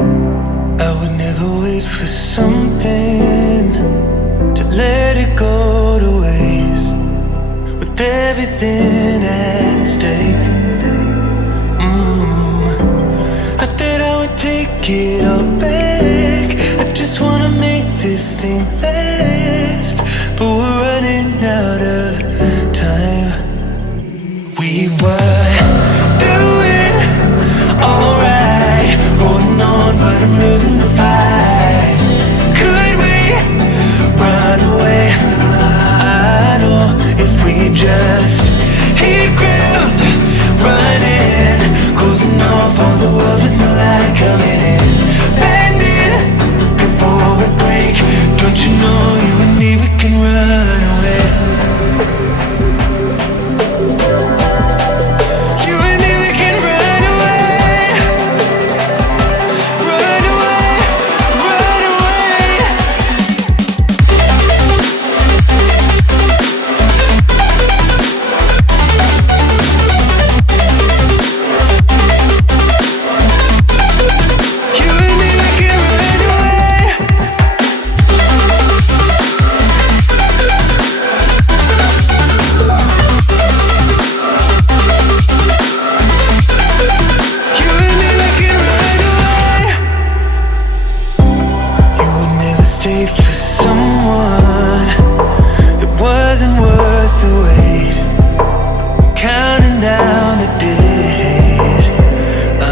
I would never wait for something to let it go to waste, with everything at stake. Not that I would take it all back, I just wanna make this thing last, but we're running out of time. We were doing alright, holding on, but I'm losing the fight. Could we run away? I know if we just hit ground, running, closing off all the world with no light coming in, bending before we break. Don't you know you and me, we can run away. You and me, we can run away. Run away, run away. You and me, we can run away. You and me, we can run away. You would never stay for someone that wasn't worth the wait. I'm counting down the days. I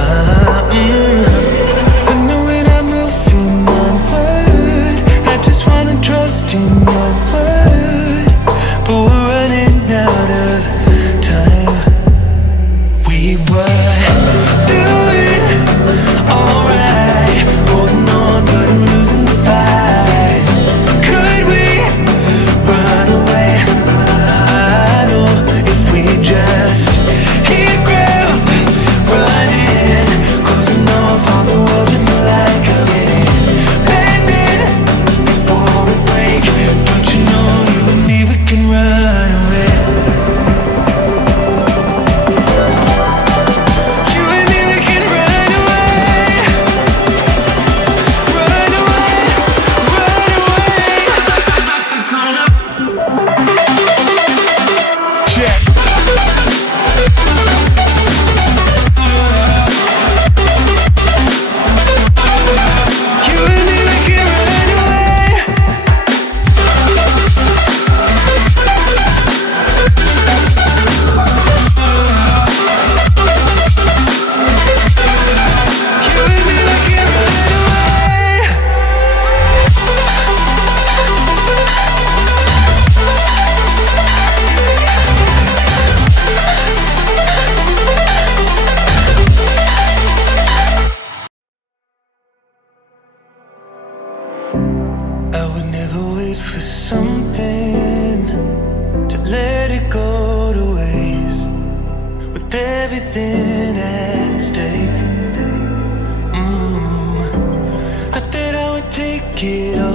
know when I'm moving onward, I just wanna trust in your word, but we're running out of time. We were doing alright, holding on, but I'm losing the fight. Could we run away? I know if we just hit ground, running, closing off all the world with no light coming in, bending before we break. Don't you know you and me, we can run away. You and me, we can run away. Run away, run away. Check. You and me, we can run away. You and me, we can run away. I would never wait for something to let it go to waste, with everything at stake. Not that I would take it all